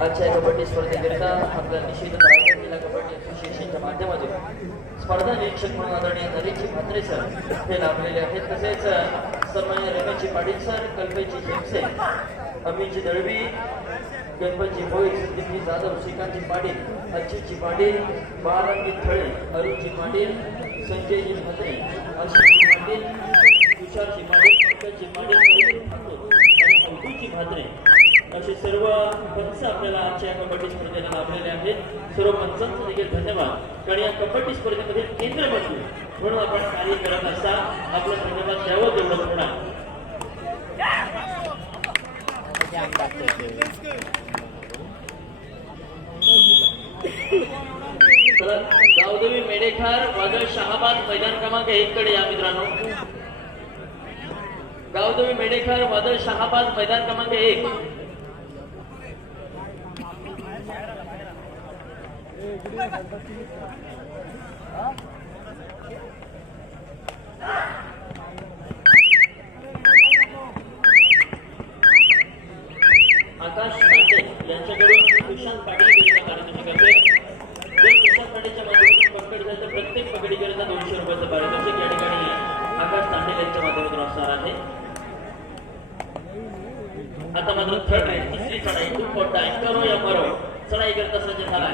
आजच्या कबड्डी स्पर्धेकरिता आपल्या निषेध रायगड जिल्हा कबड्डी असोसिएशनच्या माध्यमातून स्पर्धा निरीक्षक म्हणून आदरणीय नरेशजी म्हात्रे सर हे लाभलेले आहेत. तसेच सन्मान्य रमेशजी पाटील सर, कल्पेशजी झेमसे, अमितजी दळवी, गणपतजी भोईर, संदीपजी जाधव, श्रीकांतजी पाटील, अच्युतजी पाटील, बाळारामजी थळे, अरुणजी पाटील, संजयजी म्हात्रे, आशिषजी पाटील, तुषारजी पाटील, पंकजजी पाटील आणि अवधूतजी म्हात्रे असे सर्व पंच आपल्याला आजच्या कबड्डी स्पर्धेला लाभलेले आहेत. सर्व पंचांचा देखील धन्यवाद. कारण या कबड्डी स्पर्धेमध्ये केंद्रबिंदू म्हणून आपण कार्य करत असता आपलं धन्यवाद द्यावं तेवढं होणार. गावदेवी मेडेखार वादळ शहाबाद मैदान क्रमांक 1 कडे या मित्रांनो. गावदेवी मेडेखार वादळ शहाबाद मैदान क्रमांक 1. आकाश पाटील यांच्याकडून सुशांत पाटील विरुद्ध कार्यक्रम करते. जर सुशांत पाटीलच्या माध्यमातून पकड झाली तर प्रत्येक पकडीकरिता 200 रुपयाचं पारितोषिक या ठिकाणी आकाश तांडेल यांच्या माध्यमातून असणार आहे. आता मात्र थर्ड आहे, तिसरी चढाई खूप मोठा आहे. करो या मरो चढाई करत सज्ज झाला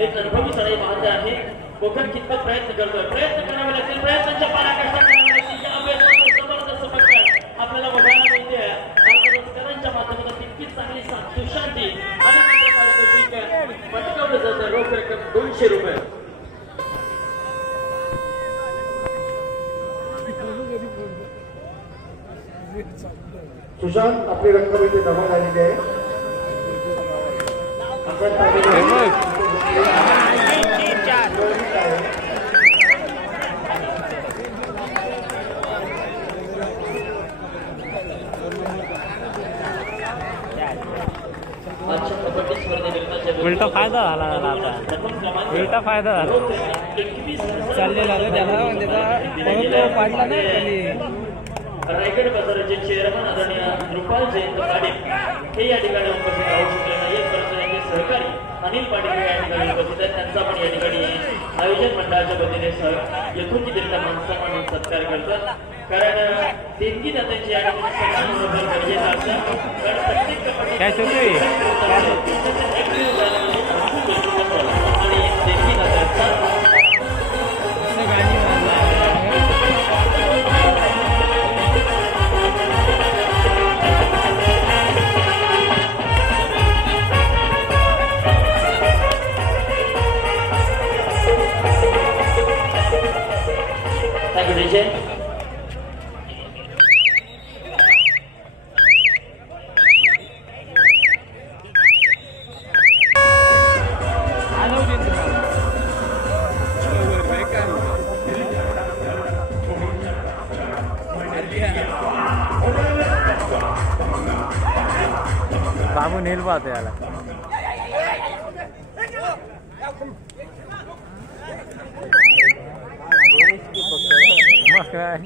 एक अनुभवी चढाई पाहते आहे. कोकण कितपत प्रयत्न करतोय, प्रयत्न करावे लागतील, प्रयत्नांच्या पाराकाष्ठा करावे लागतील. जबरदस्त पकड आपल्याला बघायला मिळते. आंतरराष्ट्रीयांच्या माध्यमातून तितकीच चांगली साथ सुशांतची आणि मात्र पारितोषिक पटकावलं जातं. रोख रक्कम 200 रुपये. सुशांत आपली रक्कम इथे जमा झालेली आहे. उलटा फायदा झाला आता, उलटा फायदा झाला चाललेला त्याला म्हणजे पाडला नाही. रायगड बाजाराचे चेअरमन आदरणीय रुपाल जयंत पाटील हे या ठिकाणी उपस्थित राहू शकले नाहीत, परंतु त्यांचे सहकारी अनिल पाटील या ठिकाणी उपस्थित आहेत. त्यांचा पण या ठिकाणी आयोजन मंडळाच्या वतीने येथून तिथल्या माणसांना सत्कार करतात. कारण देणगीदात्यांची या ठिकाणी सन्मान होणं गरजेचं असतं. कारण प्रत्येक आणि देणगीदात्यांचा बाबू नेल पाहतो याला. मग काय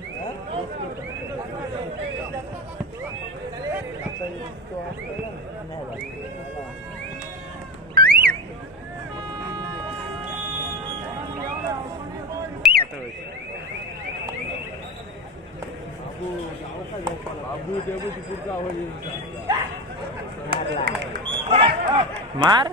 मार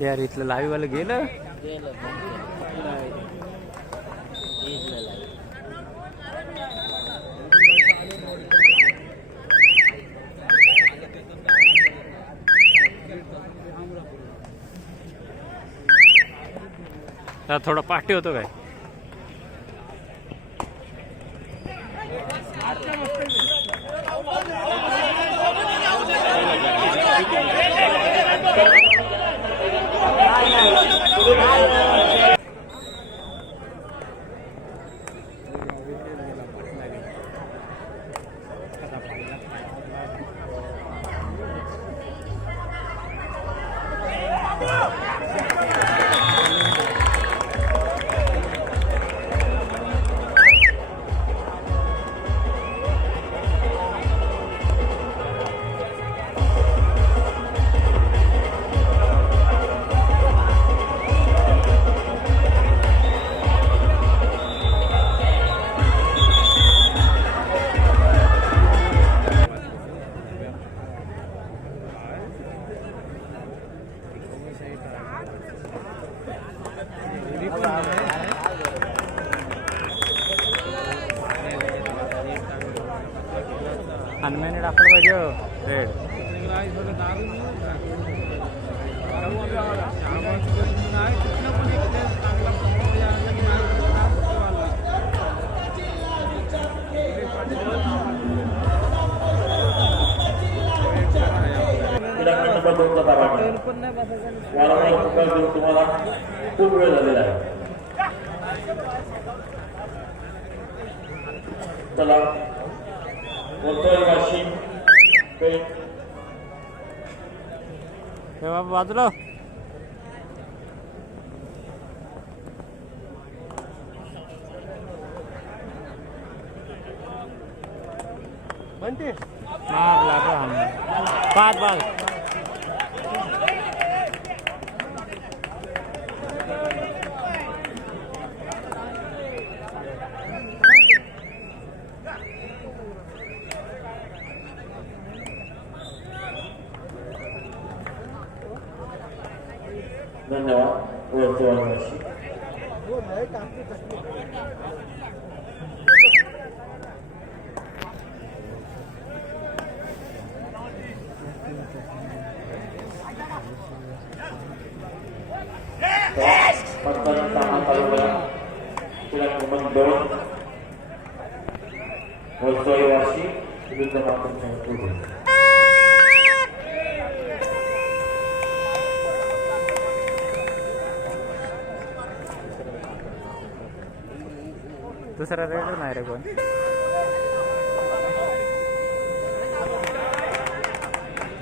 यार इथलं लाईव्ह वाला गेलं. थोडा पाठी होतो काय हनुमानी टाकलं पाहिजे रेड क्रीडाखंड नंबर 2 चा ताबा वारंवार पुकार देऊन तुम्हाला खूप वेळ झालेला आहे. चला बोलतोय वाशिम पेठ हे बाबा बाजूला पाच बाल धन्यवाद. बोलतोय वाशिम मतदान सामान तालुका क्रीडाखंड नंबर 2 बोलतोय वाशिम विरुद्ध मातृ दुसरा रेडर नाही रे कोण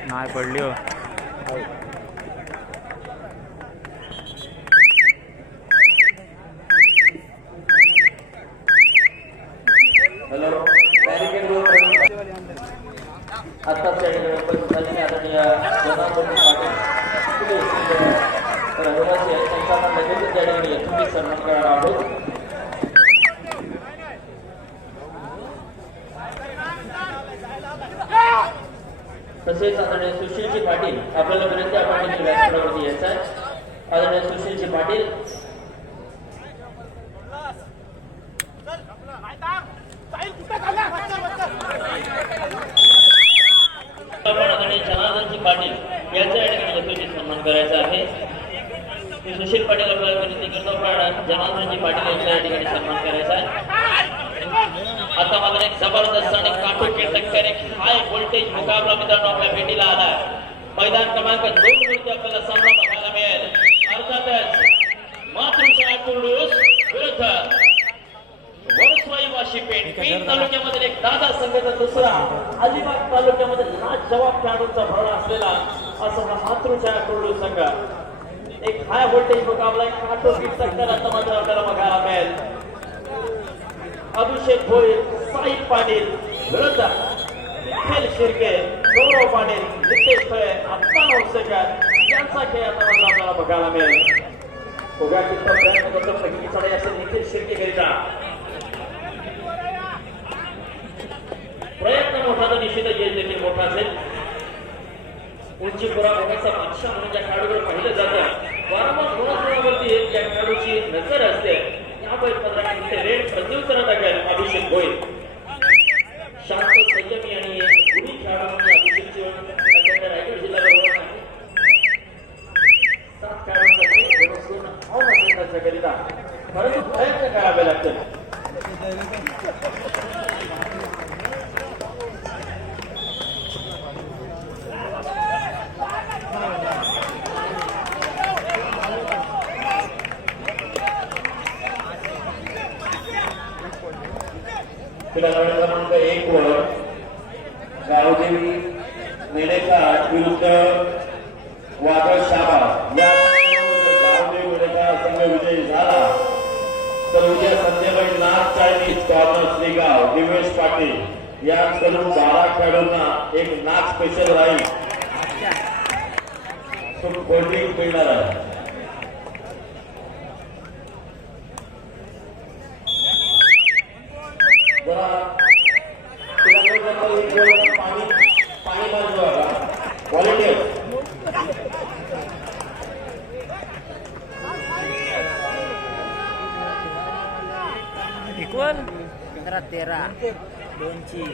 नाही पडली हो हॅलो बॅरिकेड आता उपस्थित झालेले आदरणीय जनार्दन पाटील रहिवासी आहेत त्यांचा आपण लगेचच त्या ठिकाणी यथोचित सन्मान करणार आहोत. तसेच आदरणीय सुशीलजी पाटील आपल्याला विनंती आपण व्यासपीठावरती यायचं आहे. आदरणीय सुशीलजी पाटील आदरणीय जनार्दनजी पाटील यांचा या ठिकाणी यथोचित सन्मान करायचा आहे. सुशील पाटील आपल्याला विनंती करतो पण जनार्दनजी पाटील यांचा या ठिकाणी सन्मान करायचा आहे. आता मात्र एक जबरदस्त आणि काटोकी टक्कर एक हाय व्होल्टेज मुकाबला मित्रांनो आपल्या भेटीला आलाय. मैदान क्रमांक 2 वरती आपल्याला सामना बघायला मिळेल. अर्थातच मातृशाळा कुर्डूस विरुद्ध वरसवाई वाशी पेठ. पेठ तालुक्यामधील एक दादा संघाचा दुसरा अलिबाग तालुक्यामध्ये लाजवाब खेळाडूंचा भरणा असलेला असा हा मातृशाळा कुर्डूस संघ. एक हाय व्होल्टेज मुकाबला एक काटोकी टक्कर आता मात्र आपल्याला बघायला मिळेल. अभिषेक भोईर साहिल पाटील विरुद्ध निखिल शिर्के गौरव पाटील नितेश फळे आत्ता नवसेकर यांचा खेळ आता मात्र आपल्याला बघायला मिळेल. उभ्या किंवा प्रयत्न करतो पहिली चढाई असेल निखिल शिर्के करिता प्रयत्न मोठा तर निश्चितच यश देखील मोठा असेल. उंची पुरा होण्याचा बादशाह म्हणून ज्या खेळाडूकडे पाहिलं जातं वारंवार गुणांवरती या खेळाडूची नजर असते. या बैठकीमध्ये रेड प्रत्युत्तर टाकेल अभिषेक गोयल. शांत संयमी आणि गुणी खेळाडू म्हणून अभिषेकची ओळख रायगड जिल्ह्याला ओळख आहे. 7 खेळाडूंसाठी बोनस गुण आऊट असेल त्याच्याकरिता परंतु प्रयत्न करावे लागतील. क्रमांक 1 वर गावदेवी मेडेघाट विरुद्ध वादळ शाबा या गावदेवी मेडेघाट संघ विजयी झाला तर उद्या संध्याकाळी नाथ चायनीज कॉर्नर श्रीगाव दिवेश पाटील यांकडून 12 खेळाडूंना एक नाच स्पेशल राहील तो कोल्ड्रिंक मिळणार आहे. पाणी व्हॉलेंटियर इक्वल 13 2ची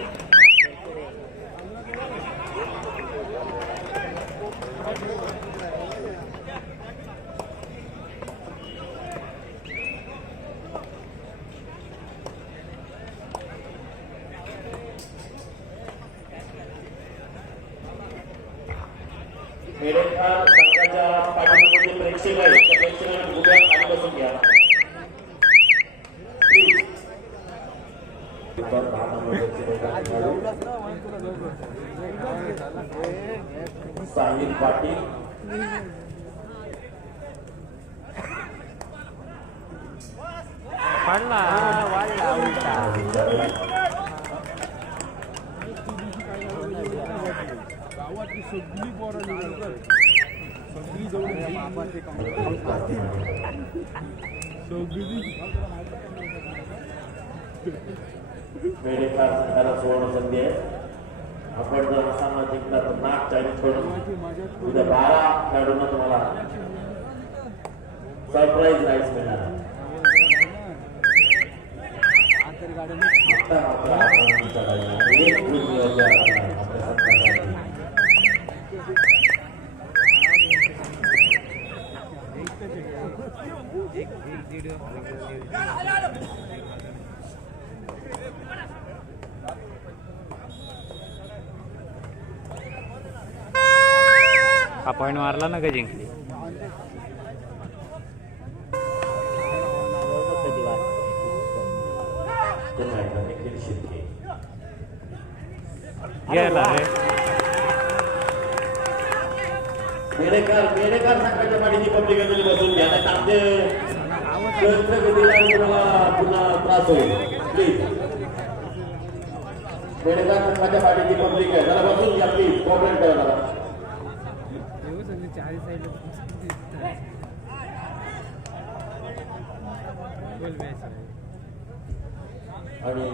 मेडेघाट संघाच्या पाठीमागे प्रेक्षक आहेत त्या प्रेक्षकांनी उद्या खाली बसून घ्या. साहिल पाटील पडला वाढला उलटा गावातली सगळी पोरं निघाली सगळी जवळ मेडेघाट संघाला सुवर्ण संधी आहे. आपण जर सामना जिंकला तर नाग चाळीस कडून उद्या 12 खेळाडूंना तुम्हाला सरप्राईज राईस मिळणार आहे. आता आपला आनंदाचा राजा एक गुण योग्य आहे आपल्या संघासाठी. हा पॉईंट मारला ना का जिंकली. पुन्हा एकदा निखिल शिर्के गेला रे. मेडेघाट संघाच्या पाठीची पब्लिक बसून घ्या नाही आमचे तुम्हाला पुन्हा त्रास होईल. प्लीज मेडेघाट संघाच्या पाठीची पब्लिक आहे जरा बसून घ्या प्लीज कॉपरेट करा जरा. आणि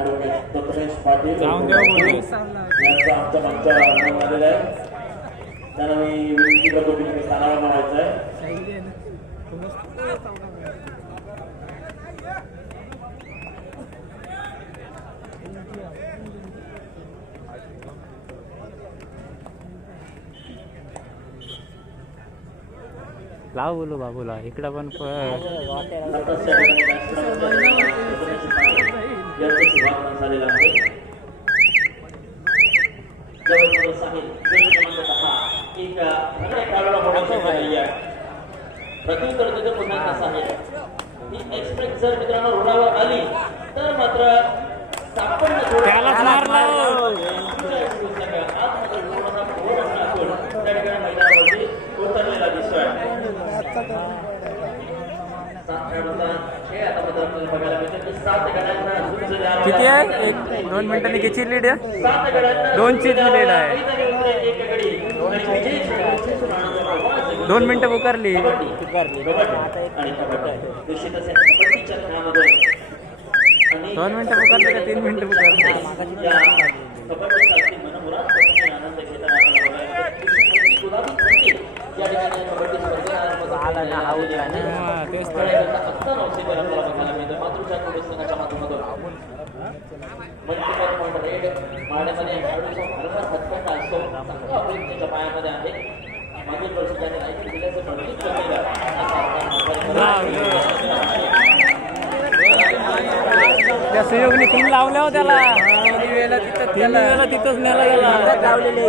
ऍडव्होकेट प्रथमेश पाटील जाऊन द्या बोलू. यांचा आमच्या मंचावर आगमन झालेलं आहे. त्यांना मी विनंती करतो की तुम्ही स्थानावर मारायचं आहे. लाव बोलू बाबूला इकडं पण नंतरच्या ठिकाणी प्रथमेश पाटील यांचं शुभागमन झालेलं आहे. जवळजवळ साहिल क्रमांक 10 एक सगळ्या खेळाडूला बोलायचं आहे. प्रत्युत्तर तिथे पुन्हा एकदा साहिल ही एक्सप्रेस जर मित्रांनो रुळावर आली तर मात्र सापडणं त्यालाच मारला. आज मात्र रुळाचा फोड असला असून त्या ठिकाणी मैदानावरती उतरलेला दिसतोय. 7 खेळाडूंचा खेळ आता मात्र आपल्याला बघायला मिळतो. 7 गड्यांना झुंज द्यावं किती आहे? लागतं. 1-2 मिनिटांनी किती लीड आहे? 7 गड्यांना 2 ची लीड आहे. 2 मिनिटं पुकारली. आणि निश्चितच या कबड्डीच्या खेळामध्ये 2 मिनिटं पुकारले का 3 मिनिटं पुकारले? या कबड्डीसाठी मनमुराद पद्धतीने आनंद घेताना आपल्याला बघायला मिळतो. गुलाबी पट्टी या ठिकाणी कबड्डी स्पर्धेला आला ना हा उरला ना हा, तेच तर. खेळाडूंचा आत्ता 900 पर आपल्याला बघायला मिळतो मातृशा क्रीडा संघाच्या माध्यमातून मल्टीपल पॉईंट रेड मारण्यामध्ये खेळाडूचा भरभर हातखंडा असतो चांगला अपडेट त्याच्या पायामध्ये आहे मागील वर्षी त्याने रायगड जिल्ह्याचं प्रतिनिधित्व केलं त्या सुयोगने 3 लावल्या हो त्याला 3 वेळा तिथंच नेला गेला लावलेले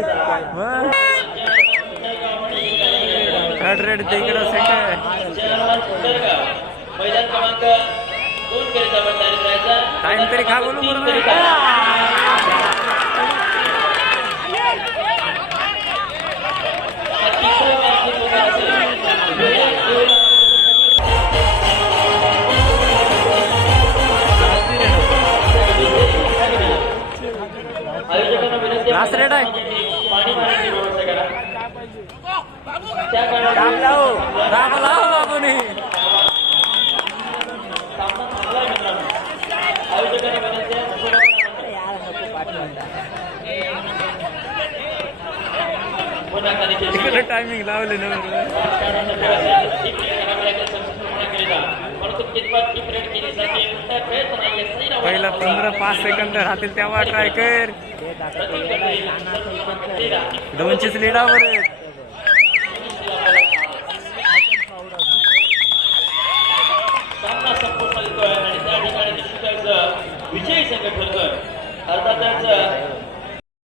थर्ड रेड इकडं सेकंड मैदान क्रमांक 2 करिता आपण तयारीत राहायचा टाइम तरी खा बोलू तीन बरोबर. करिता. हा तिसरा match जिंकलेला असेल. आयोजकांना विनंती Last red आहे. पाणी मारण्याची व्यवस्था करा त्या राम लाव बाबूने सामना थांबलाय मित्रांनो आयोजकांना विनंती आहे यार नको पाठवता पुन्हा खाली तिकडे टायमिंग लावले ना पहिला 15-5 सेकंद राहतील तेव्हा ट्राय कर 2च लीडावर